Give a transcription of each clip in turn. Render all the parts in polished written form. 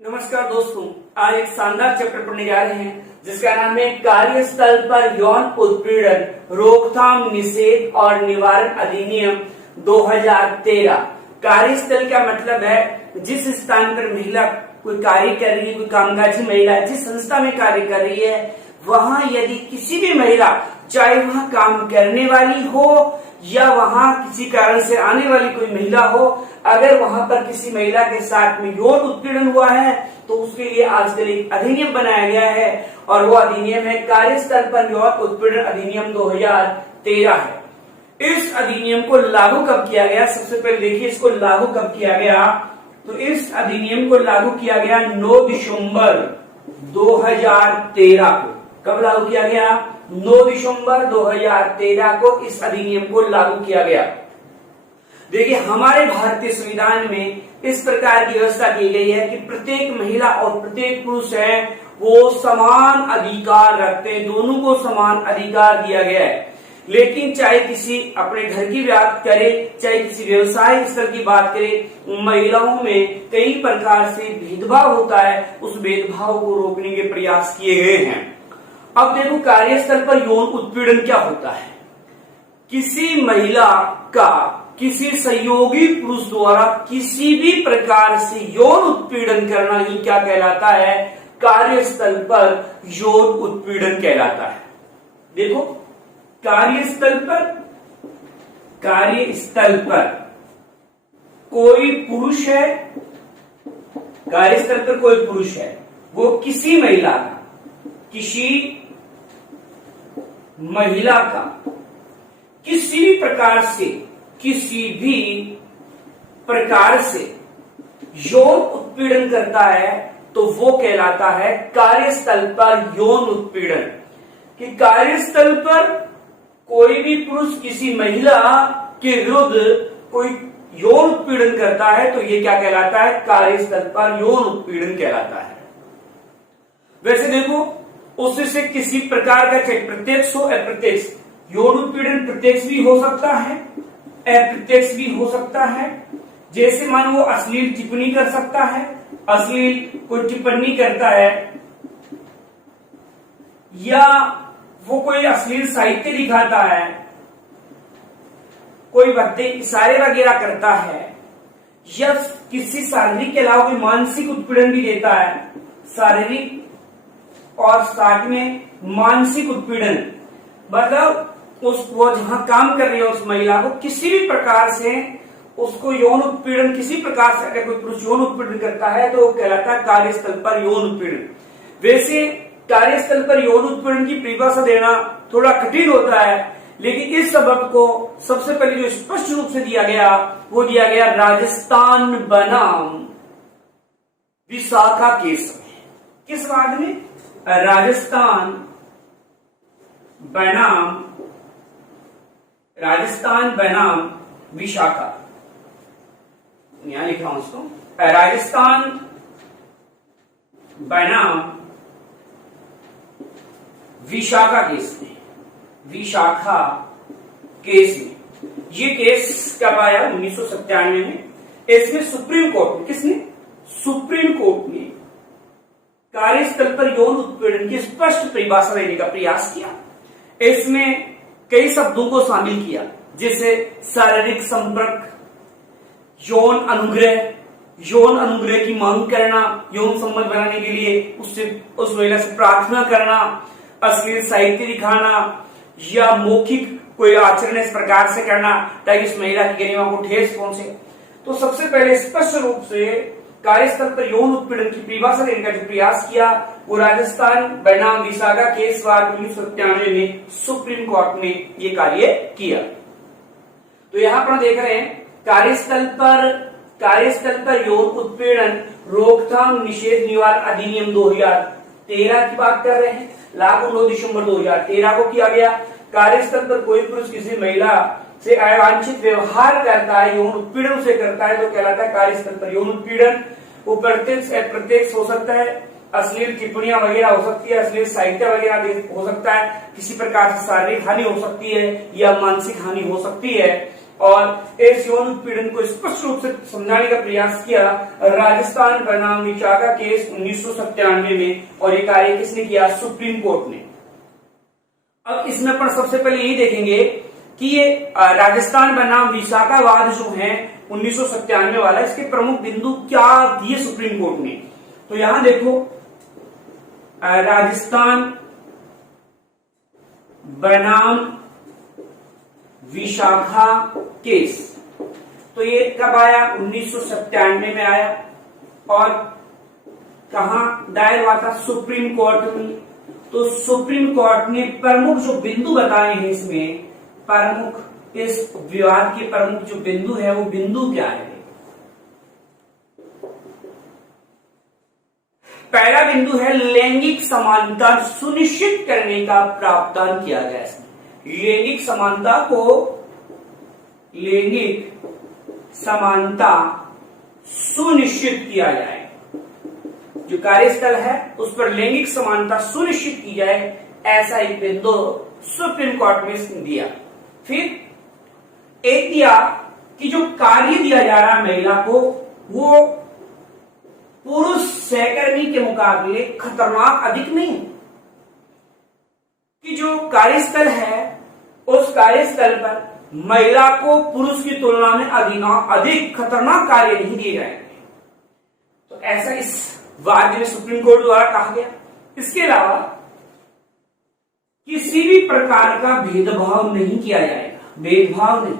नमस्कार दोस्तों, आज एक शानदार चैप्टर पढ़ने जा रहे हैं जिसका नाम है कार्यस्थल पर यौन उत्पीड़न रोकथाम निषेध और निवारण अधिनियम 2013। कार्यस्थल का मतलब है जिस स्थान पर महिला कोई कार्य कर रही है, कोई कामकाजी महिला जिस संस्था में कार्य कर रही है, वहां यदि किसी भी महिला, चाहे वहां काम करने वाली हो या वहां किसी कारण से आने वाली कोई महिला हो, अगर वहां पर किसी महिला के साथ में यौन उत्पीड़न हुआ है तो उसके लिए आजकल एक अधिनियम बनाया गया है और वो अधिनियम है कार्यस्थल पर यौन उत्पीड़न अधिनियम 2013 है। इस अधिनियम को लागू कब किया गया? सबसे पहले देखिए इसको लागू कब किया गया। तो इस अधिनियम को लागू किया गया 9 दिसंबर 2013 को। कब लागू किया गया? 9 दिसंबर 2013 को इस अधिनियम को लागू किया गया। देखिए हमारे भारतीय संविधान में इस प्रकार की व्यवस्था की गई है कि प्रत्येक महिला और प्रत्येक पुरुष है वो समान अधिकार रखते हैं, दोनों को समान अधिकार दिया गया है। लेकिन चाहे किसी अपने घर की बात करे, चाहे किसी व्यवसाय स्थल की बात करे, महिलाओं में कई प्रकार से भेदभाव होता है। उस भेदभाव को रोकने के प्रयास किए गए हैं। अब देखो कार्यस्थल पर यौन उत्पीड़न क्या होता है। किसी महिला का किसी सहयोगी पुरुष द्वारा किसी भी प्रकार से यौन उत्पीड़न करना ही क्या कहलाता है? कार्यस्थल पर यौन उत्पीड़न कहलाता है। देखो कार्यस्थल पर कोई पुरुष है, कार्यस्थल पर कोई पुरुष है, वो किसी महिला का किसी भी प्रकार से यौन उत्पीड़न करता है तो वो कहलाता है कार्यस्थल पर यौन उत्पीड़न। कि कार्यस्थल पर कोई भी पुरुष किसी महिला के विरुद्ध कोई यौन उत्पीड़न करता है तो ये क्या कहलाता है? कार्यस्थल पर यौन उत्पीड़न कहलाता है। वैसे देखो उससे किसी प्रकार का चाहे प्रत्यक्ष हो अप्रत्यक्ष, यौन उत्पीड़न प्रत्यक्ष भी हो सकता है, अप्रत्यक्ष भी हो सकता है। जैसे मान वो अश्लील टिप्पणी कर सकता है, अश्लील कोई टिप्पणी करता है या वो कोई अश्लील साहित्य दिखाता है, कोई भद्दे इशारे वगैरह करता है या किसी शारीरिक के अलावा कोई मानसिक उत्पीड़न भी देता है। शारीरिक और साथ में मानसिक उत्पीड़न मतलब वो जहां काम कर रही है उस महिला को किसी भी प्रकार से उसको यौन उत्पीड़न, किसी प्रकार से अगर कोई पुरुष यौन उत्पीड़न करता है तो वो कहलाता है कार्यस्थल पर यौन उत्पीड़न। वैसे कार्यस्थल पर यौन उत्पीड़न की परिभाषा देना थोड़ा कठिन होता है, लेकिन इस शब्द को सबसे पहले जो स्पष्ट रूप से दिया गया वो दिया गया राजस्थान बनाम विशाखा केस में। किस वाद में? राजस्थान बनाम विशाखा। यहां लिखा हूं उसको, राजस्थान बनाम विशाखा केस में। विशाखा केस में ये केस कब आया? 1997 में। इसमें सुप्रीम कोर्ट ने, किसने? सुप्रीम कोर्ट ने कार्यस्थल पर यौन उत्पीड़न की स्पष्ट परिभाषा देने का प्रयास किया। इसमें कई शब्दों को शामिल किया, जैसे शारीरिक संपर्क, यौन अनुग्रह की मांग करना, यौन संबंध बनाने के लिए उससे उस महिला से प्रार्थना करना, अश्लील साहित्य दिखाना या मौखिक कोई आचरण इस प्रकार से करना ताकि उस महिला की गरिमा को ठेस पहुंचे। तो सबसे पहले स्पष्ट रूप से कार्यस्थल पर यौन उत्पीड़न की परिभाषा देने का जो प्रयास किया वो राजस्थान बनाम विशाखा केस 1997 में सुप्रीम कोर्ट ने ये कार्य किया। तो यहां पर देख रहे हैं कार्यस्थल पर यौन उत्पीड़न रोकथाम निषेध निवारण अधिनियम 2013 की बात कर रहे हैं। लागू 9 दिसंबर 2013 को किया गया। कार्यस्थल पर कोई पुरुष किसी महिला से अवांछित व्यवहार करता है, यौन उत्पीड़न से करता है तो कहलाता है कार्यस्थल पर यौन उत्पीड़न। वो प्रत्यक्ष अप्रत्यक्ष हो सकता है, अश्लील टिप्पणियां वगैरह हो सकती है, अश्लील साहित्य वगैरह हो सकता है, किसी प्रकार से शारीरिक हानि हो सकती है या मानसिक हानि हो सकती है। और इस यौन उत्पीड़न को स्पष्ट रूप से समझाने का प्रयास किया राजस्थान बनाम विशाखा केस 1997 में, और ये कार्य किसने किया? सुप्रीम कोर्ट ने। अब इसमें अपन सबसे पहले यही देखेंगे कि ये राजस्थान बनाम विशाखावाद जो है 1997 वाला, इसके प्रमुख बिंदु क्या दिए सुप्रीम कोर्ट ने। तो यहां देखो, राजस्थान बनाम विशाखा केस, तो ये कब आया? 1997 में आया, और कहां दायर हुआ था? सुप्रीम कोर्ट में। तो सुप्रीम कोर्ट ने प्रमुख जो बिंदु बताए हैं इसमें, प्रमुख, इस विवाद के प्रमुख जो बिंदु है वो बिंदु क्या है? पहला बिंदु है लैंगिक समानता सुनिश्चित करने का प्रावधान किया गया है। लैंगिक समानता को, लैंगिक समानता सुनिश्चित किया जाए, जो कार्यस्थल है उस पर लैंगिक समानता सुनिश्चित की जाए, ऐसा एक बिंदु सुप्रीम कोर्ट में दिया। फिर एक दिया कि जो कार्य दिया जा रहा है महिला को, वो पुरुष सहकर्मी के मुकाबले खतरनाक अधिक नहीं, कि जो कार्यस्थल है उस कार्यस्थल पर महिला को पुरुष की तुलना में अधिक खतरनाक कार्य नहीं दिए जाएंगे। तो ऐसा इस वाद में सुप्रीम कोर्ट द्वारा कहा गया। इसके अलावा किसी भी प्रकार का भेदभाव नहीं किया जाएगा, भेदभाव नहीं,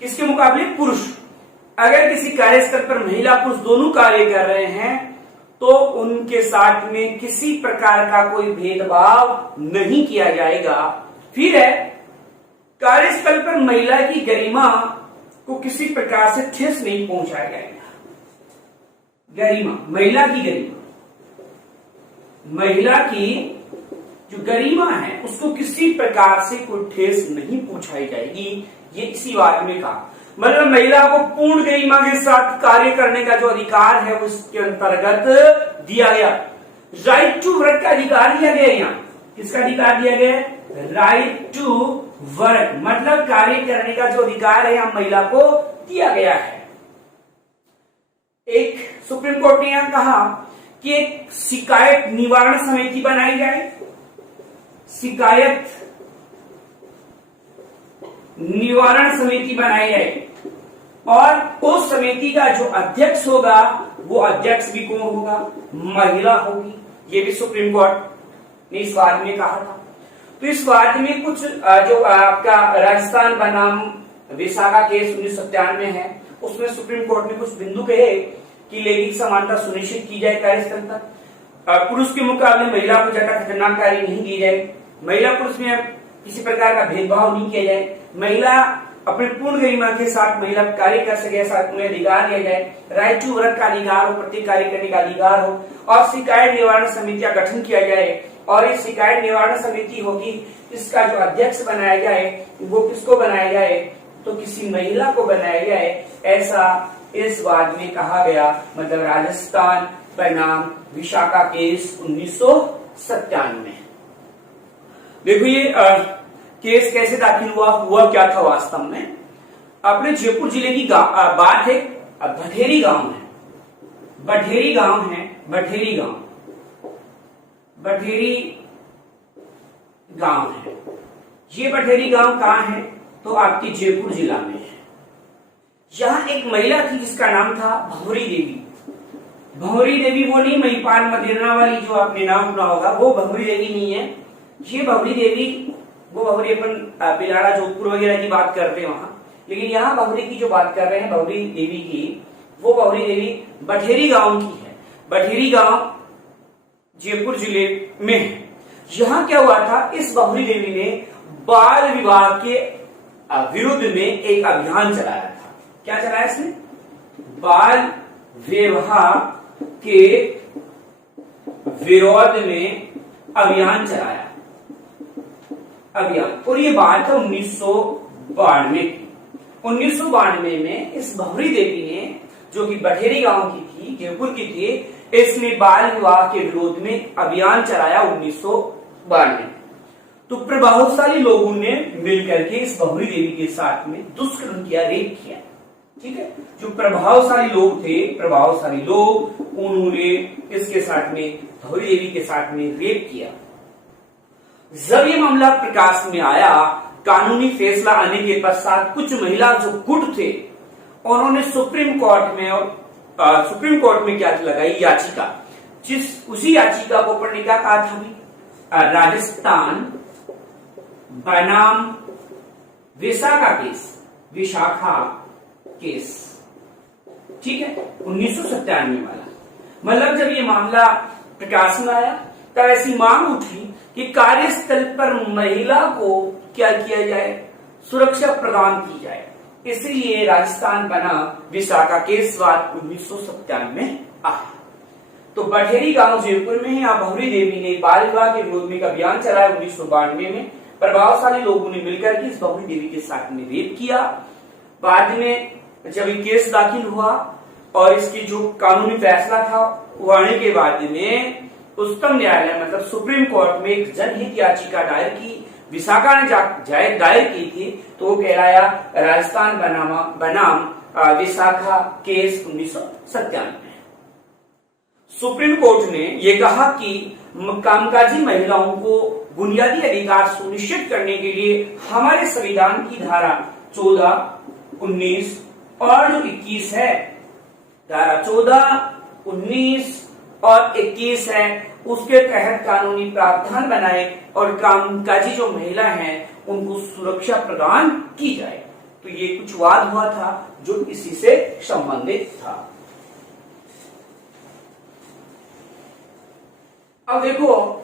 किसके मुकाबले? पुरुष। अगर किसी कार्यस्थल पर महिला पुरुष दोनों कार्य कर रहे हैं तो उनके साथ में किसी प्रकार का कोई भेदभाव नहीं किया जाएगा। फिर है, कार्यस्थल पर महिला की गरिमा को किसी प्रकार से ठेस नहीं पहुंचाया जाएगा। गरिमा, महिला की गरिमा, महिला की जो गरिमा है उसको किसी प्रकार से कोई ठेस नहीं पहुंचाई जाएगी, ये इसी वाद में कहा। मतलब महिला को पूर्ण गरिमा के साथ कार्य करने का जो अधिकार है उसके अंतर्गत दिया गया। राइट टू वर्क का अधिकार दिया गया। यहाँ किसका अधिकार दिया गया? राइट टू वर्क, मतलब कार्य करने का जो अधिकार है यहाँ महिला को दिया गया है। एक सुप्रीम कोर्ट ने यहां कहा कि एक शिकायत निवारण समिति बनाई जाए, शिकायत निवारण समिति बनाई जाए, और उस समिति का जो अध्यक्ष होगा वो अध्यक्ष भी कौन होगा? महिला होगी। ये भी सुप्रीम कोर्ट ने इस वाद में कहा था। तो इस वाद में कुछ जो आपका राजस्थान बनाम विशाखा केस 1997 है, उसमें सुप्रीम कोर्ट ने कुछ बिंदु कहे कि लैंगिक समानता सुनिश्चित की जाए कार्यस्थल पर, पुरुष के मुकाबले महिला को ज्यादा खतरनाक कार्य नहीं की जाए, महिला पुरुष में किसी प्रकार का भेदभाव नहीं किया जाए, महिला अपने पूर्ण गरिमा के साथ महिला कार्य कर सके, साथ उन्हें अधिकार दिया जाए, राइट टू वर्क का अधिकार हो, प्रत्येक कार्य करने का अधिकार हो, और शिकायत निवारण समिति का गठन किया जाए। और इस शिकायत निवारण समिति होगी, इसका जो अध्यक्ष बनाया जाए वो किसको बनाया जाए? तो किसी महिला को बनाया जाए, ऐसा इस वाद में कहा गया। मतलब राजस्थान बनाम विशाखा केस 1997। देखो ये केस कैसे दाखिल हुआ क्या था वास्तव में। अपने जयपुर जिले की बात है, बठेरी गांव है, बठेरी गांव है, बठेरी गांव, बठेरी गांव है। ये बठेरी गांव कहाँ है? तो आपकी जयपुर जिला में है। यहां एक महिला थी जिसका नाम था भंवरी देवी। भंवरी देवी वो नहीं महिपाल मदेरना वाली जो आपने नाम सुना होगा, वो भंवरी देवी नहीं है। ये भंवरी देवी, वो भंवरी अपन पिलाड़ा जोधपुर वगैरह की बात करते हैं वहां, लेकिन यहाँ भंवरी की जो बात कर रहे हैं भंवरी देवी की, वो भंवरी देवी बठेरी गांव की है। बठेरी गांव जयपुर जिले में है। यहां क्या हुआ था? इस भंवरी देवी ने बाल विवाह के विरुद्ध में एक अभियान चलाया था। क्या चलाया इसने? बाल विवाह के विरोध में अभियान चलाया, अभियान। और ये बात है 1992 की। 1992 में इस भंवरी देवी ने, जो कि बठेरी गांव की थी, जयपुर की थी, इसने बाल विवाह के विरोध में अभियान चलाया 1992। तो प्रभावशाली लोगों ने मिलकर के इस बहुरी देवी के साथ में दुष्कर्म किया, रेप किया। ठीक है, जो प्रभावशाली लोग थे, प्रभावशाली लोग, उन्होंने इसके साथ में बहुरी देवी के साथ में रेप किया। जब ये मामला प्रकाश में आया, कानूनी फैसला आने के पश्चात कुछ महिला जो गुट थे, उन्होंने सुप्रीम कोर्ट में क्या लगाई, याचिका। उसी याचिका को पढ़ने का कहा था, राजस्थान बनाम विशाखा केस। ठीक है, 1997 वाला। मतलब जब ये मामला प्रकाश में आया तब ऐसी मांग उठी कि कार्यस्थल पर महिला को क्या किया जाए, सुरक्षा प्रदान की जाए। इसलिए राजस्थान बना विशाखा केस 1997 में आया। तो बठेरी गांव जयपुर में यहाँ बहुरी देवी ने बाल विवाह के विरोध में एक अभियान चलाया। 1992 में प्रभावशाली लोगों ने मिलकर इस बहुरी देवी के साथ में रेप किया। बाद में जब ये केस दाखिल हुआ और इसकी जो कानूनी फैसला था वो आने के बाद में उच्चतम न्यायालय मतलब सुप्रीम कोर्ट में एक जनहित याचिका दायर की, विशाखा ने दायर की थी, तो वो कहलाया राजस्थान बनाम विशाखा केस 1997 में। सुप्रीम कोर्ट ने यह कहा कि कामकाजी महिलाओं को बुनियादी अधिकार सुनिश्चित करने के लिए हमारे संविधान की धारा 14, 19 और जो 21 है, धारा 14, 19 और 21 है, उसके तहत कानूनी प्रावधान बनाए और कामकाजी जो महिला हैं उनको सुरक्षा प्रदान की जाए। तो ये कुछ वाद हुआ था जो इसी से संबंधित था। अब देखो,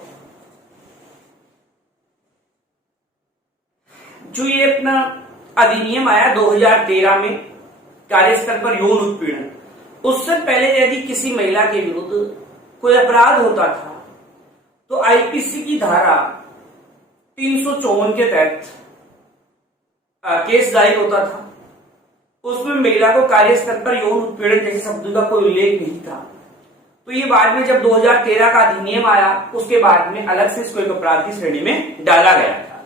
जो ये अपना अधिनियम आया 2013 में, कार्यस्थल पर यौन उत्पीड़न, उससे पहले यदि किसी महिला के विरुद्ध कोई अपराध होता था तो आईपीसी की धारा 354 के तहत केस दायर होता था। उसमें महिला को कार्यस्थल पर यौन उत्पीड़न जैसे शब्दों का कोई उल्लेख नहीं था। तो ये बाद में जब 2013 का अधिनियम आया, उसके बाद में अलग से इसको एक अपराध की श्रेणी में डाला गया था।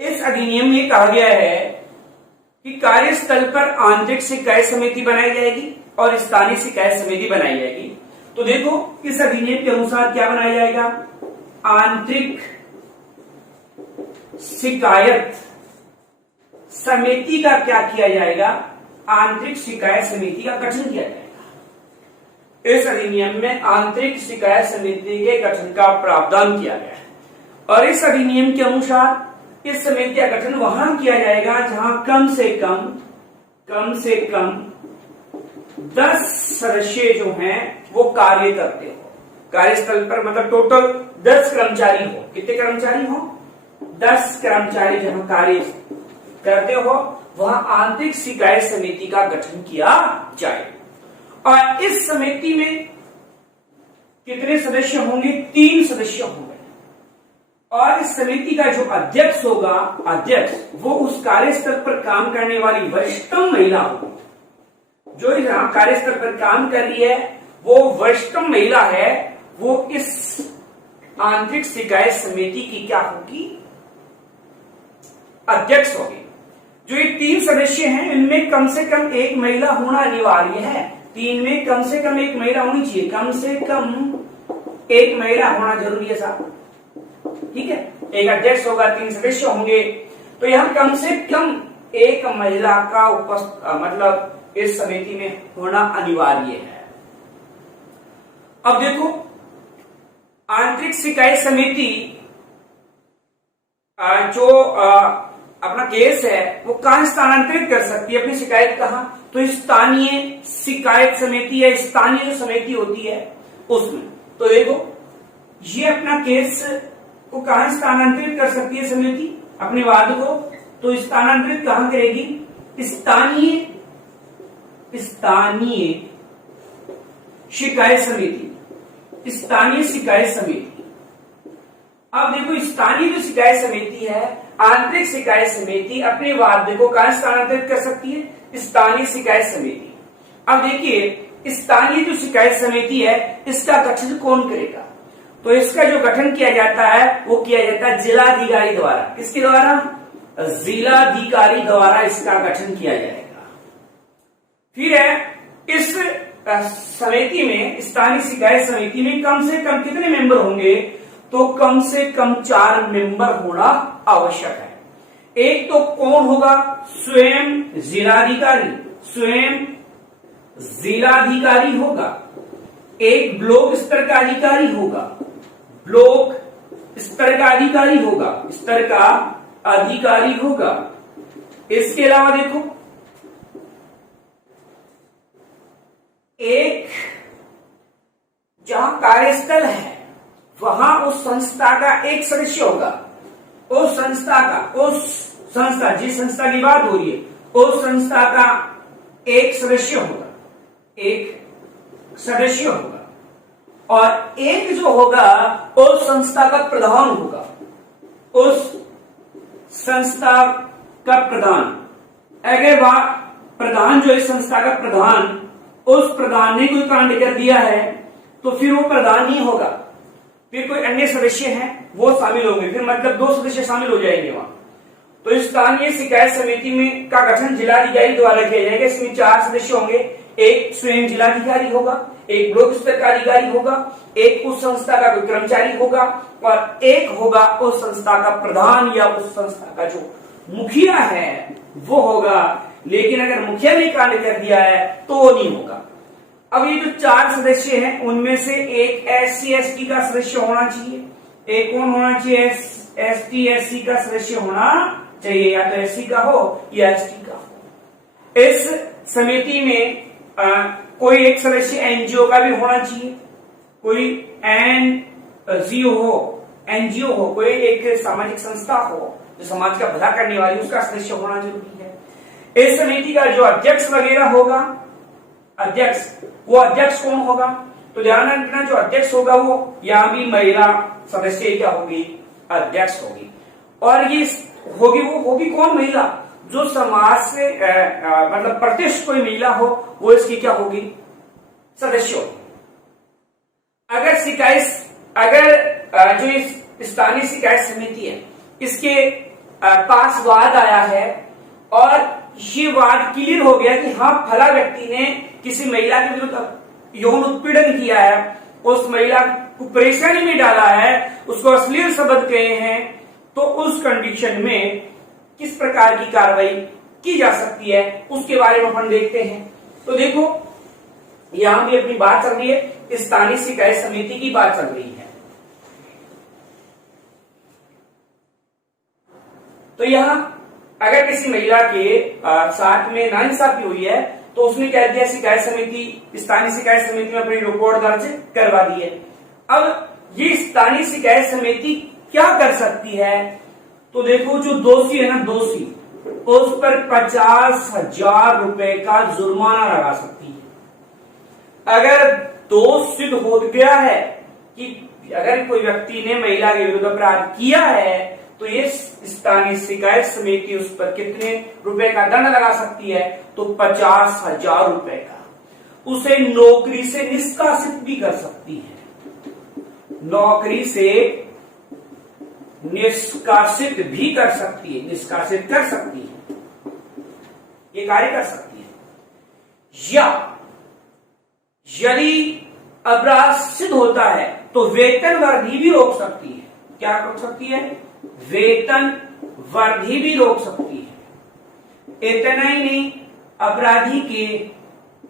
इस अधिनियम में कहा गया है कि कार्यस्थल पर आंतरिक शिकायत समिति बनाई जाएगी और स्थानीय शिकायत समिति बनाई जाएगी। तो देखो, इस अधिनियम के अनुसार क्या बनाया जाएगा, आंतरिक शिकायत समिति का क्या किया जाएगा, आंतरिक शिकायत समिति का गठन किया जाएगा। इस अधिनियम में आंतरिक शिकायत समिति के गठन का प्रावधान किया गया है और इस अधिनियम के अनुसार इस समिति का गठन वहां किया जाएगा जहां कम से कम 10 सदस्य जो हैं वो कार्य करते हो। कार्यस्थल पर मतलब टोटल 10 कर्मचारी हो। कितने कर्मचारी हो, 10 कर्मचारी जहां कार्य करते हो वहां आंतरिक शिकायत समिति का गठन किया जाए। और इस समिति में कितने सदस्य होंगे, 3 सदस्य होंगे। और इस समिति का जो अध्यक्ष होगा, वो उस कार्यस्थल पर काम करने वाली वरिष्ठतम महिला होगी। जो यहाँ कार्यस्थल पर काम कर रही है वो वरिष्ठतम महिला है, वो इस आंतरिक शिकायत समिति की क्या होगी, अध्यक्ष होगी। जो ये 3 सदस्य हैं इनमें कम से कम एक महिला होना अनिवार्य है। 3 में कम से कम एक महिला होनी चाहिए, कम से कम एक महिला होना जरूरी है साहब। ठीक है, एक अध्यक्ष होगा, 3 सदस्य होंगे, तो यहां कम से कम एक महिला का मतलब इस समिति में होना अनिवार्य है। अब देखो, आंतरिक शिकायत समिति जो अपना केस है वो कहां स्थानांतरित कर सकती है अपनी शिकायत, कहां, तो स्थानीय शिकायत समिति या स्थानीय जो समिति होती है उसमें। तो देखो, ये अपना केस को कहां स्थानांतरित कर सकती है समिति अपने वाद को, तो स्थानांतरित कहां करेगी, स्थानीय शिकायत समिति, स्थानीय शिकायत समिति। अब देखो, स्थानीय जो शिकायत समिति है, आंतरिक शिकायत समिति अपने वाद को कहां स्थानांतरित कर सकती है, स्थानीय शिकायत समिति। अब देखिए, स्थानीय जो शिकायत समिति है इसका गठन कौन करेगा, तो इसका जो गठन किया जाता है वो किया जाता है जिलाधिकारी द्वारा। किसके द्वारा? जिलाधिकारी द्वारा इसका गठन किया जाएगा। फिर है इस समिति में, स्थानीय शिकायत समिति में कम से कम कितने मेंबर होंगे? तो कम से कम 4 मेंबर होना आवश्यक है। एक तो कौन होगा? स्वयं जिलाधिकारी, स्वयं जिलाधिकारी होगा। एक ब्लॉक स्तर का अधिकारी होगा, ब्लॉक स्तर का अधिकारी होगा, स्तर का अधिकारी होगा। इसके अलावा देखो, एक जहां कार्यस्थल है वहां उस संस्था का एक सदस्य होगा। उस संस्था जिस संस्था की बात हो रही है उस संस्था का एक सदस्य होगा, एक सदस्य होगा। और एक जो होगा उस संस्था का प्रधान होगा, उस संस्था का प्रधान। अगर वह प्रधान जो है संस्था का प्रधान, उस प्रधान ने कोई कांड कर दिया है तो फिर वो प्रधान नहीं होगा, फिर कोई अन्य सदस्य हैं वो शामिल होंगे, फिर मतलब 2 सदस्य शामिल हो जाएंगे वहां। तो स्थानीय शिकायत समिति में का गठन जिलाधिकारी द्वारा किया जाएगा। इसमें 4 सदस्य होंगे। एक स्वयं जिलाधिकारी होगा, एक ब्लॉक स्तर का अधिकारी होगा, एक उस संस्था का कोई कर्मचारी होगा और एक होगा उस संस्था का प्रधान या उस संस्था का जो मुखिया है वो होगा। लेकिन अगर मुखिया ने कांड कर दिया है तो वो नहीं होगा। अब ये जो 4 सदस्य हैं उनमें से एक SC ST का सदस्य होना चाहिए। एक कौन होना चाहिए? ST SC का सदस्य होना चाहिए, या तो SC का हो या ST का हो। इस समिति में कोई एक सदस्य NGO का भी होना चाहिए, कोई NGO हो, कोई एक सामाजिक संस्था हो जो समाज का भला करने वाली, उसका सदस्य होना जरूरी है। इस समिति का जो अध्यक्ष वगैरह होगा, वो अध्यक्ष कौन होगा? तो ध्यान रखना, जो अध्यक्ष होगा वो यहां भी महिला सदस्य क्या होगी? अध्यक्ष होगी। और ये होगी कौन? महिला। जो समाज से मतलब प्रतिष्ठित कोई महिला हो वो इसकी क्या होगी? सदस्य होगी। अगर जो इस स्थानीय शिकायत समिति है इसके पास वाद आया है और ये वाद क्लियर हो गया कि हाँ फला व्यक्ति ने किसी महिला के विरुद्ध यौन उत्पीड़न किया है, उस महिला को परेशानी में डाला है, उसको अश्लील शब्द कहे हैं, तो उस कंडीशन में किस प्रकार की कार्रवाई की जा सकती है उसके बारे में अपन देखते हैं। तो देखो यहां भी अपनी बात चल रही है, स्थानीय शिकायत समिति की बात चल रही है। तो यहां अगर किसी महिला के साथ में नाइंसाफी हुई है तो उसने क्या किया? शिकायत समिति, स्थानीय शिकायत समिति में अपनी रिपोर्ट दर्ज करवा दी है। अब ये स्थानीय शिकायत समिति क्या कर सकती है? तो देखो जो दोषी है ना, दोषी, उस पर 50,000 रुपए का जुर्माना लगा सकती है। अगर दोष सिद्ध हो गया है कि अगर कोई व्यक्ति ने महिला के विरुद्ध अपराध किया है तो ये स्थानीय शिकायत समिति उस पर कितने रुपए का दंड लगा सकती है? तो 50,000 रुपए का। उसे नौकरी से निष्कासित भी कर सकती है, नौकरी से निष्कासित भी कर सकती है, निष्कासित कर सकती है, ये कार्य कर सकती है। या यदि अपराध सिद्ध होता है तो वेतन वृद्धि भी रोक सकती है। क्या रोक सकती है? वेतन वृद्धि भी रोक सकती है। इतना ही नहीं, अपराधी के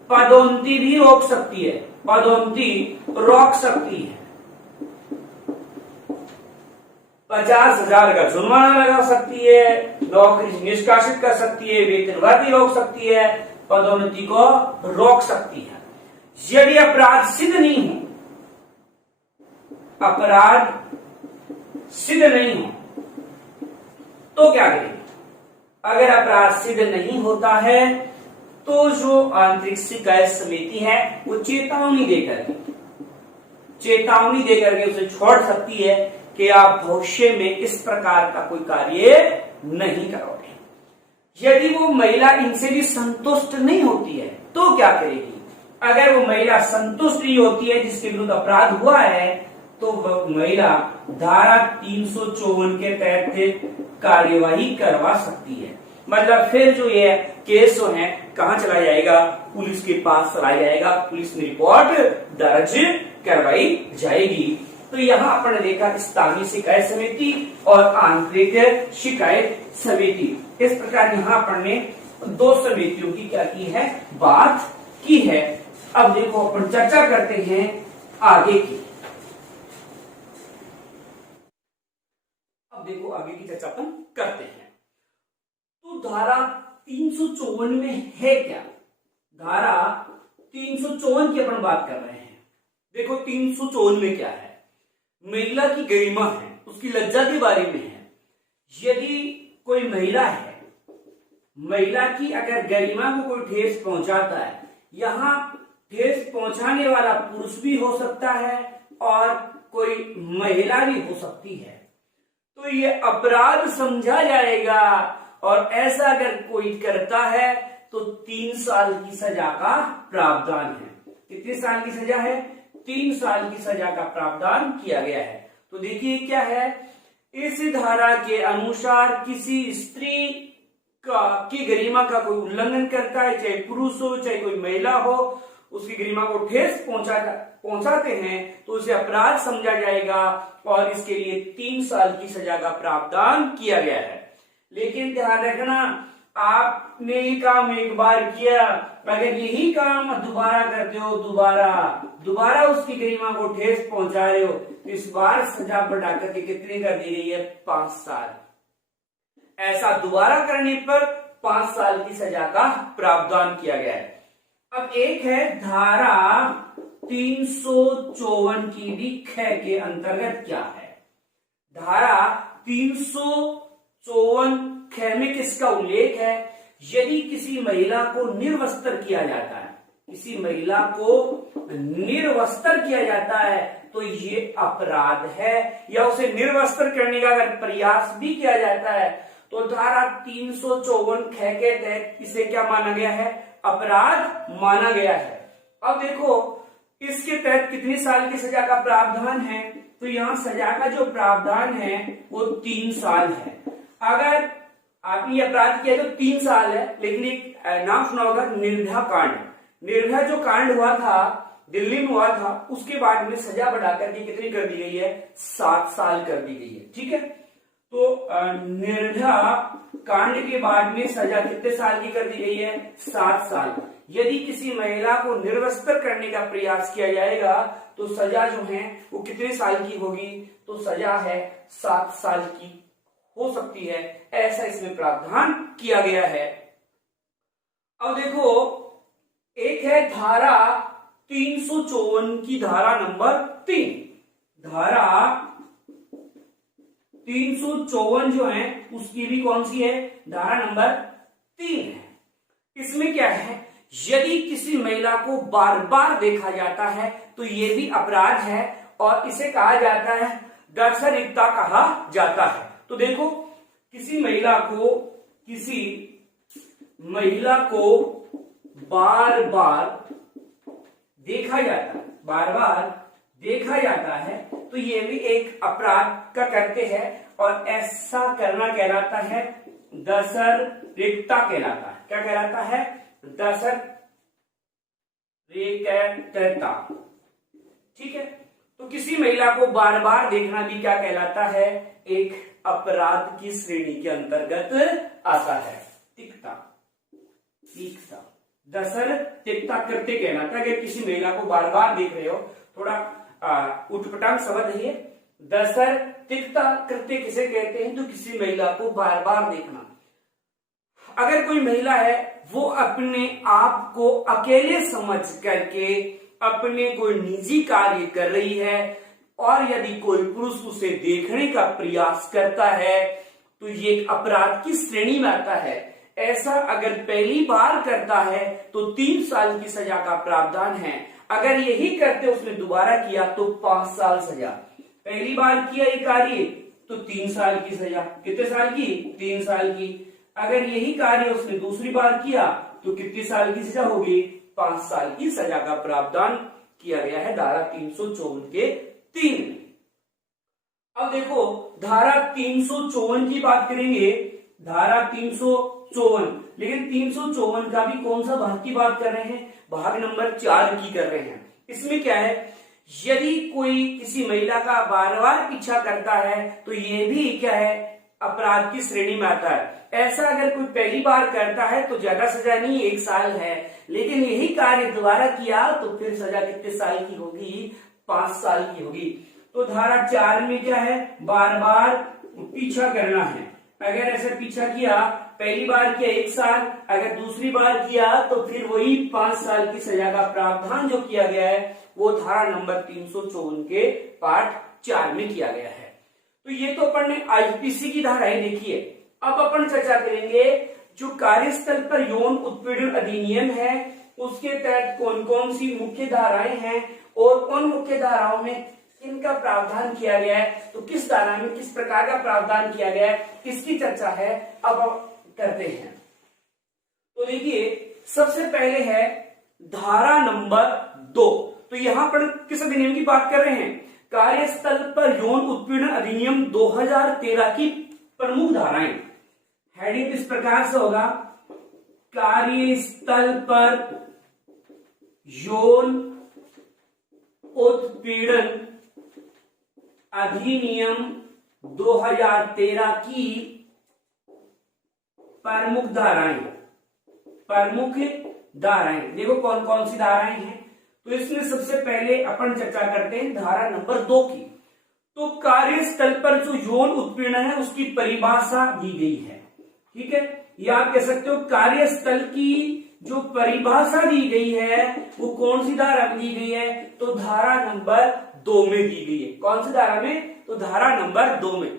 पदोन्नति भी रोक सकती है, पदोन्नति रोक सकती है। 50,000 का जुर्माना लगा सकती है, नौकरी से निष्कासित कर सकती है, वेतन वृद्धि रोक सकती है, पदोन्नति को रोक सकती है। यदि अपराध सिद्ध नहीं हो, अपराध सिद्ध नहीं हो तो क्या करेंगे? अगर अपराध सिद्ध नहीं होता है तो जो आंतरिक शिकायत समिति है वो चेतावनी देकर के उसे छोड़ सकती है कि आप भविष्य में इस प्रकार का कोई कार्य नहीं करोगे। यदि वो महिला इनसे भी संतुष्ट नहीं होती है तो क्या करेगी? अगर वो महिला संतुष्ट नहीं होती है जिसके विरुद्ध अपराध हुआ है तो वह महिला धारा 354 के तहत कार्यवाही करवा सकती है। मतलब फिर जो ये केस जो है कहां चला जाएगा, पुलिस के पास चला जाएगा, पुलिस में रिपोर्ट दर्ज करवाई जाएगी। तो यहाँ अपन देखा स्थानीय शिकायत समिति और आंतरिक शिकायत समिति, इस प्रकार यहाँ अपन ने दो समितियों की क्या की है, बात की है। अब देखो अपन चर्चा करते हैं आगे की। अब देखो आगे की चर्चा अपन करते हैं। तो धारा 354 में है क्या, धारा 354 की अपन बात कर रहे हैं। देखो 354 में क्या है, महिला की गरिमा है, उसकी लज्जा के बारे में है। यदि कोई महिला है, महिला की अगर गरिमा को कोई ठेस पहुंचाता है, यहाँ ठेस पहुंचाने वाला पुरुष भी हो सकता है और कोई महिला भी हो सकती है, तो ये अपराध समझा जाएगा। और ऐसा अगर कोई करता है तो 3 साल की सजा का प्रावधान है। कितने साल की सजा है, 3 साल की सजा का प्रावधान किया गया है। तो देखिए क्या है, इस धारा के अनुसार किसी स्त्री की गरिमा का कोई उल्लंघन करता है, चाहे पुरुष हो चाहे कोई महिला हो, उसकी गरिमा को ठेस पहुंचाते हैं तो उसे अपराध समझा जाएगा और इसके लिए 3 साल की सजा का प्रावधान किया गया है। लेकिन ध्यान रखना, आपने ये काम एक बार किया, अगर यही काम दोबारा करते हो, दोबारा उसकी गरिमा को ठेस पहुंचा रहे हो, तो इस बार सजा बढ़ा करके कितनी कर दी गई है, 5 साल। ऐसा दोबारा करने पर 5 साल की सजा का प्रावधान किया गया है। अब एक है धारा 354 की भी ख के अंतर्गत क्या है, धारा 354 ख में किसका उल्लेख है, यदि किसी महिला को निर्वस्त्र किया जाता है, किसी महिला को निर्वस्त्र किया जाता है तो ये अपराध है, या उसे निर्वस्त्र करने का अगर प्रयास भी किया जाता है तो धारा 354 ख के तहत इसे क्या माना गया है, अपराध माना गया है। अब देखो इसके तहत कितनी साल की सजा का प्रावधान है, तो यहाँ सजा का जो प्रावधान है वो 3 साल है। अगर आपने अपराध किया तो 3 साल है, लेकिन एक नाम सुना होगा निर्भया कांड। निर्भया जो कांड हुआ था, दिल्ली में हुआ था, उसके बाद में सजा बढ़ा करके कितनी कर दी गई है, 7 साल कर दी गई है। ठीक है, तो निर्भया कांड के बाद में सजा कितने साल की कर दी गई है, 7 साल। यदि किसी महिला को निर्वस्त्र करने का प्रयास किया जाएगा तो सजा जो है वो कितने साल की होगी, तो सजा है 7 साल की हो सकती है, ऐसा इसमें प्रावधान किया गया है। अब देखो एक है धारा 354 की धारा नंबर 3, धारा 354 जो है उसकी भी कौन सी है, धारा नंबर 3 है। इसमें क्या है, यदि किसी महिला को बार बार देखा जाता है तो ये भी अपराध है और इसे कहा जाता है दर्शनिकता कहा जाता है। तो देखो किसी महिला को बार बार देखा जाता है तो ये भी एक अपराध का करते हैं और ऐसा करना कहलाता है दर्शनिकता कहलाता है। क्या कहलाता है, दर्शनिकता। ठीक है, तो किसी महिला को बार बार देखना भी क्या कहलाता है, एक अपराध की श्रेणी के अंतर्गत आता है। तिक्ता दर्शनिकता कृत्य कहलाता है। अगर किसी महिला को बार बार देख रहे हो, थोड़ा उटपटांग शब्द है ये, दर्शनिकता कृत्य किसे कहते हैं, तो किसी महिला को बार बार देखना। अगर कोई महिला है वो अपने आप को अकेले समझ करके अपने कोई निजी कार्य कर रही है और यदि कोई पुरुष उसे देखने का प्रयास करता है तो ये एक अपराध की श्रेणी में आता है। ऐसा अगर पहली बार करता है तो 3 साल की सजा का प्रावधान है। अगर यही करते उसने दोबारा किया तो 5 साल सजा। पहली बार किया ये कार्य तो 3 साल की सजा। कितने साल की, 3 साल की। अगर यही कार्य उसने दूसरी बार किया तो कितनी साल की सजा होगी, 5 साल की सजा का प्रावधान किया गया है धारा 354 के 3। अब देखो धारा 354 की बात करेंगे, धारा 354, लेकिन 354 का भी कौन सा भाग की बात कर रहे हैं, भाग नंबर 4 की कर रहे हैं। इसमें क्या है, यदि कोई किसी महिला का बार बार पीछा करता है तो ये भी क्या है, अपराध की श्रेणी में आता है। ऐसा अगर कोई पहली बार करता है तो ज्यादा सजा नहीं, 1 साल है, लेकिन यही कार्य दोबारा किया तो फिर सजा कितने साल की होगी, 5 साल की होगी। तो धारा 4 में क्या है, बार बार पीछा करना है। अगर ऐसा पीछा किया, पहली बार किया 1 साल, अगर दूसरी बार किया तो फिर वही 5 साल की सजा का प्रावधान जो किया गया है वो धारा नंबर 354 के पार्ट 4 में किया गया है। तो ये तो अपन ने आईपीसी की धाराएं देखी है। अब अपन चर्चा करेंगे जो कार्यस्थल पर यौन उत्पीड़न अधिनियम है उसके तहत कौन कौन सी मुख्य धाराएं हैं और उन मुख्य धाराओं में किनका प्रावधान किया गया है, तो किस धारा में किस प्रकार का प्रावधान किया गया है, इसकी चर्चा है। अब करते हैं। तो देखिए सबसे पहले है धारा नंबर 2। तो यहां पर किस अधिनियम की बात कर रहे हैं, कार्यस्थल पर यौन उत्पीड़न अधिनियम 2013 की प्रमुख धाराएं। हेडिंग इस प्रकार से होगा, कार्यस्थल पर यौन उत्पीड़न अधिनियम 2013 की प्रमुख धाराएं। प्रमुख धाराएं देखो कौन कौन सी धाराएं हैं। तो इसमें सबसे पहले अपन चर्चा करते हैं धारा नंबर 2 की। तो कार्यस्थल पर जो यौन उत्पीड़न है उसकी परिभाषा दी गई है। ठीक है, या आप कह सकते हो कार्यस्थल की जो परिभाषा दी गई है वो कौन सी धारा में दी गई है, तो धारा नंबर 2 में दी गई है। कौन सी धारा में, तो धारा नंबर 2 में।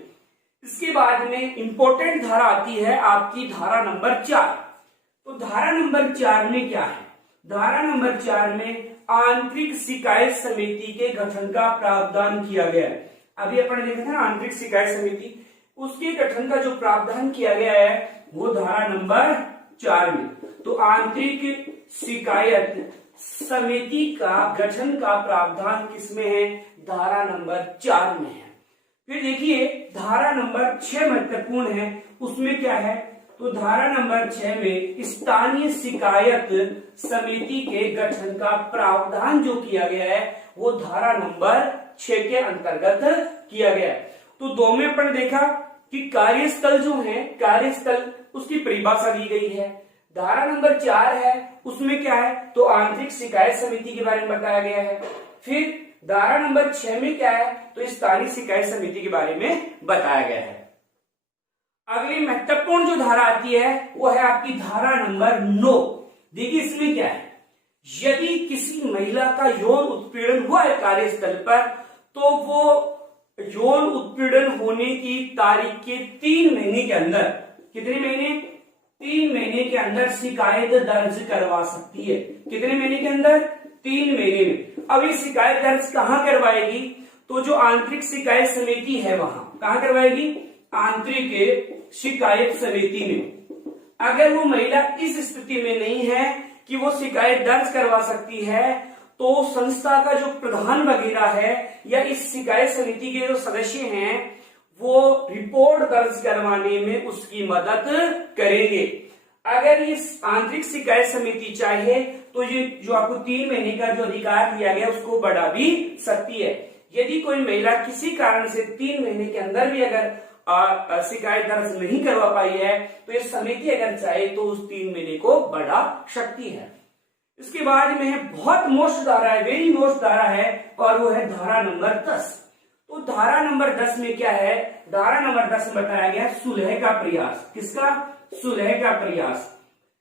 इसके बाद में इंपॉर्टेंट धारा आती है आपकी धारा नंबर 4। तो धारा नंबर 4 में क्या है, धारा नंबर 4 में आंतरिक शिकायत समिति के गठन का प्रावधान किया गया है। अभी अपन देखा था ना आंतरिक शिकायत समिति, उसके गठन का जो प्रावधान किया गया है वो धारा नंबर 4 में। तो आंतरिक शिकायत समिति का गठन का प्रावधान किसमें है, धारा नंबर 4 में है। फिर देखिए धारा नंबर 6 महत्वपूर्ण है, उसमें क्या है, तो धारा नंबर 6 में स्थानीय शिकायत समिति के गठन का प्रावधान जो किया गया है वो धारा नंबर 6 के अंतर्गत किया गया है। तो 2 में अपन देखा कि कार्यस्थल जो है, कार्यस्थल उसकी परिभाषा दी गई है। धारा नंबर 4 है उसमें क्या है, तो आंतरिक शिकायत समिति के बारे में बताया गया है। फिर धारा नंबर 6 में क्या है, तो स्थानीय शिकायत समिति के बारे में बताया गया है। अगली महत्वपूर्ण जो धारा आती है वो है आपकी धारा नंबर 9। देखिए इसमें क्या है, यदि किसी महिला का यौन उत्पीड़न हुआ है कार्यस्थल पर तो वो यौन उत्पीड़न होने की तारीख के 3 महीने के अंदर, कितने महीने, 3 महीने के अंदर शिकायत दर्ज करवा सकती है। कितने महीने के अंदर, 3 महीने में। अब ये शिकायत दर्ज कहां करवाएगी, तो जो आंतरिक शिकायत समिति है वहां, कहां करवाएगी, आंतरिक शिकायत समिति में। अगर वो महिला इस स्थिति में नहीं है कि वो शिकायत दर्ज करवा सकती है तो संस्था का जो प्रधान वगैरह है या इस शिकायत समिति के जो सदस्य हैं वो रिपोर्ट दर्ज करवाने में उसकी मदद करेंगे। अगर इस आंतरिक शिकायत समिति चाहे तो ये जो आपको 3 महीने का जो अधिकार दिया गया उसको बढ़ा भी सकती है। यदि कोई महिला किसी कारण से 3 महीने के अंदर भी अगर शिकायत दर्ज नहीं करवा पाई है तो ये समिति अगर चाहे तो उस 3 महीने को बढ़ा सकती है। इसके बाद में है बहुत मोस्ट धारा है, वेरी मोस्ट धारा है, और वो है धारा नंबर 10। तो धारा नंबर 10 में क्या है, धारा नंबर 10 में बताया गया सुलह का प्रयास। किसका, सुलह का प्रयास।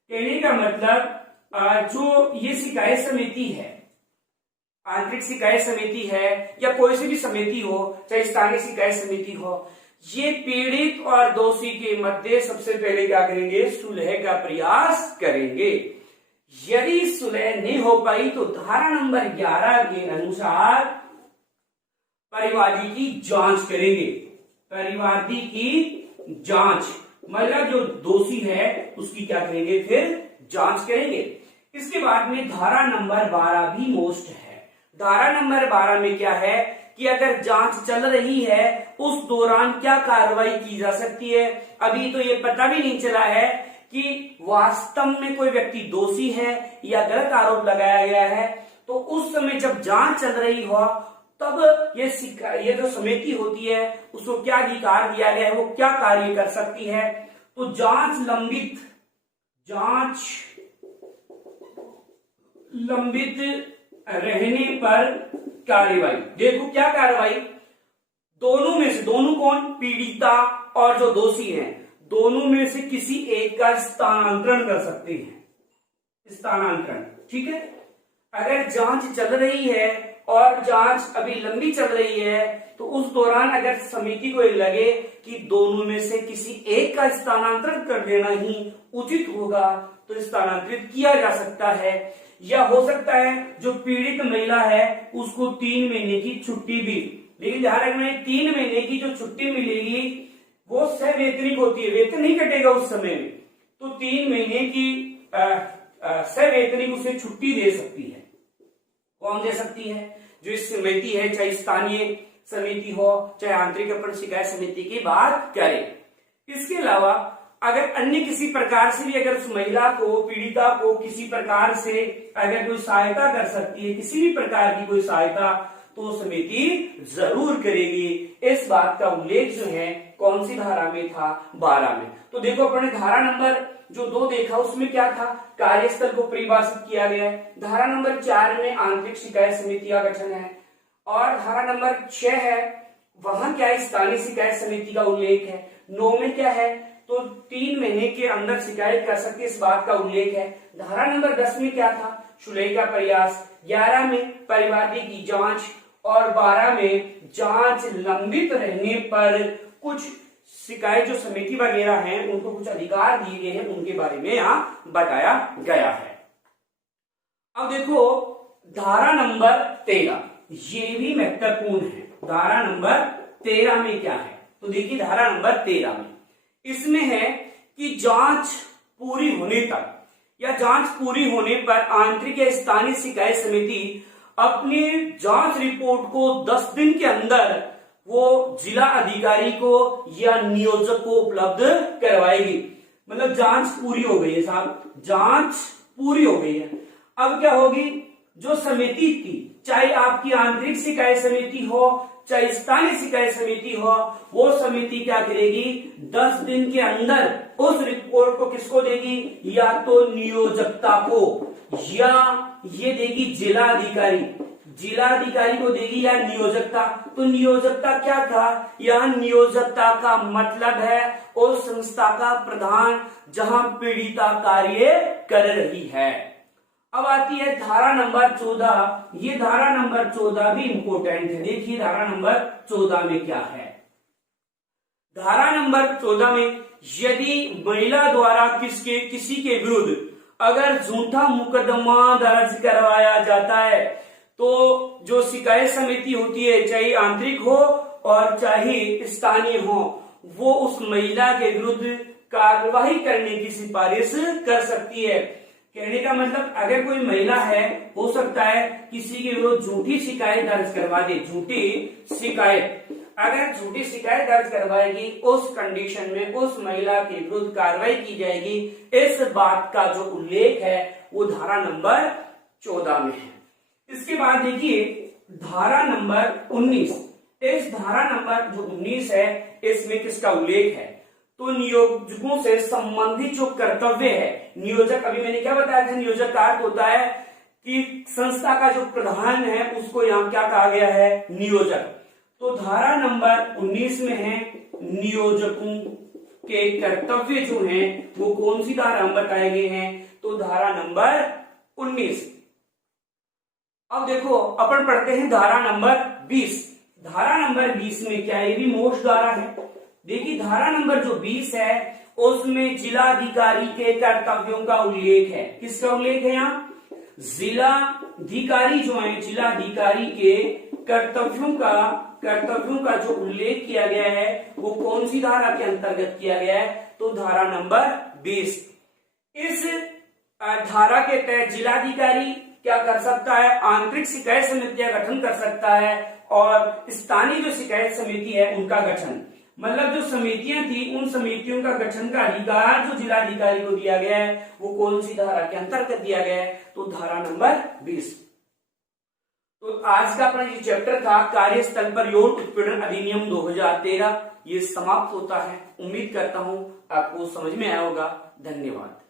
कहने का मतलब जो ये शिकायत समिति है, आंतरिक शिकायत समिति है या कोई सी भी समिति हो, चाहे स्थानीय शिकायत समिति हो, ये पीड़ित और दोषी के मध्य सबसे पहले क्या करेंगे, सुलह का प्रयास करेंगे। यदि सुलह नहीं हो पाई तो धारा नंबर 11 के अनुसार परिवादी की जांच करेंगे। परिवादी की जांच मतलब जो दोषी है उसकी क्या करेंगे, फिर जांच करेंगे। इसके बाद में धारा नंबर 12 भी मोस्ट है। धारा नंबर 12 में क्या है कि अगर जांच चल रही है उस दौरान क्या कार्रवाई की जा सकती है। अभी तो ये पता भी नहीं चला है कि वास्तव में कोई व्यक्ति दोषी है या गलत आरोप लगाया गया है। तो उस समय जब जांच चल रही हो तब ये जो समिति होती है उसको क्या अधिकार दिया गया है, वो क्या कार्य कर सकती है। तो जांच लंबित रहने पर कार्रवाई, देखो क्या कार्रवाई, दोनों में से, दोनों कौन, पीड़िता और जो दोषी हैं, दोनों में से किसी एक का स्थानांतरण कर सकते हैं, स्थानांतरण, ठीक है। अगर जांच चल रही है और जांच अभी लंबी चल रही है तो उस दौरान अगर समिति को लगे कि दोनों में से किसी एक का स्थानांतरण कर देना ही उचित होगा तो स्थानांतरित किया जा सकता है। या हो सकता है जो पीड़ित महिला है उसको 3 महीने की छुट्टी भी, लेकिन ध्यान रखना 3 महीने की जो छुट्टी मिलेगी वो सवैतनिक होती है, वेतन नहीं कटेगा उस समय में। तो 3 महीने की सवैतनिक उसे छुट्टी दे सकती है। कौन दे सकती है? जो इस समिति है, चाहे स्थानीय समिति हो चाहे आंतरिक अपराध शिकायत समिति की बात करें। इसके अलावा अगर अन्य किसी प्रकार से भी अगर उस महिला को, पीड़िता को किसी प्रकार से अगर कोई सहायता कर सकती है, किसी भी प्रकार की कोई सहायता, तो समिति जरूर करेगी। इस बात का उल्लेख जो है कौन सी धारा में था? 12 में। तो देखो अपने धारा नंबर जो 2 देखा उसमें क्या था? कार्यस्थल को परिभाषित किया गया है। धारा नंबर 4 में आंतरिक शिकायत समिति का गठन है और धारा नंबर 6 है वहां क्या है? स्थानीय शिकायत समिति का उल्लेख है। 9 में क्या है? तो 3 महीने के अंदर शिकायत कर सकते, इस बात का उल्लेख है। धारा नंबर 10 में क्या था? सुलह का प्रयास। 11 में परिवादी की जांच और 12 में जांच लंबित रहने पर कुछ शिकायत जो समिति वगैरह हैं उनको कुछ अधिकार दिए गए हैं, उनके बारे में यहाँ बताया गया है। अब देखो धारा नंबर 13, ये भी महत्वपूर्ण है। धारा नंबर 13 में क्या है? तो देखिए धारा नंबर 13 में इसमें है कि जांच पूरी होने तक या जांच पूरी होने पर आंतरिक या स्थानीय शिकायत समिति अपनी जांच रिपोर्ट को 10 दिन के अंदर वो जिला अधिकारी को या नियोजक को उपलब्ध करवाएगी। मतलब जांच पूरी हो गई है साहब, जांच पूरी हो गई है। अब क्या होगी? जो समिति थी, चाहे आपकी आंतरिक शिकायत समिति हो चाहे स्थानीय शिकायत समिति हो, वो समिति क्या करेगी? 10 दिन के अंदर उस रिपोर्ट को किसको देगी? या तो नियोजकता को या ये देगी जिलाधिकारी, जिलाधिकारी को देगी या नियोजकता। तो नियोजकता क्या था? यहाँ नियोजकता का मतलब है उस संस्था का प्रधान जहां पीड़िता कार्य कर रही है। अब आती है धारा नंबर 14। ये धारा नंबर 14 भी इंपोर्टेंट है। देखिए धारा नंबर 14 में क्या है? धारा नंबर 14 में यदि महिला द्वारा किसी के विरुद्ध अगर झूठा मुकदमा दर्ज करवाया जाता है तो जो शिकायत समिति होती है, चाहे आंतरिक हो और चाहे स्थानीय हो, वो उस महिला के विरुद्ध कार्यवाही करने की सिफारिश कर सकती है। कहने का मतलब अगर कोई महिला है, हो सकता है किसी के विरुद्ध झूठी शिकायत दर्ज करवा दे, झूठी शिकायत, अगर झूठी शिकायत दर्ज करवाएगी उस कंडीशन में उस महिला के विरुद्ध कार्रवाई की जाएगी। इस बात का जो उल्लेख है वो धारा नंबर 14 में है। इसके बाद देखिए धारा नंबर 19। इस धारा नंबर जो 19 है इसमें किसका उल्लेख है? तो नियोजकों से संबंधित जो कर्तव्य है, नियोजक, अभी मैंने क्या बताया था? नियोजक का अर्थ होता है कि संस्था का जो प्रधान है उसको यहाँ क्या कहा गया है? नियोजक। तो धारा नंबर 19 में है नियोजकों के कर्तव्य जो हैं वो कौन सी धारा हम बताए गए हैं? तो धारा नंबर 19। अब देखो अपन पढ़ते हैं धारा नंबर 20। धारा नंबर 20 में क्या है? ये भी मोस्ट धारा है। देखिए धारा नंबर जो 20 है उसमें जिलाधिकारी के कर्तव्यों का उल्लेख है। किसका उल्लेख है? यहाँ जिलाधिकारी जो है, जिलाधिकारी के कर्तव्यों का जो उल्लेख किया गया है वो कौन सी धारा के अंतर्गत किया गया है? तो धारा नंबर 20। इस धारा के तहत जिलाधिकारी क्या कर सकता है, आंतरिक शिकायत समिति का गठन कर सकता है और स्थानीय जो शिकायत समिति है उनका गठन, मतलब जो समितियां थी उन समितियों का गठन का अधिकार जो जिलाधिकारी को दिया गया है वो कौन सी धारा के अंतर्गत दिया गया है, तो धारा नंबर 20। तो आज का अपना ये चैप्टर था कार्यस्थल पर यौन उत्पीड़न अधिनियम 2013, ये समाप्त होता है। उम्मीद करता हूं आपको समझ में आया होगा। धन्यवाद।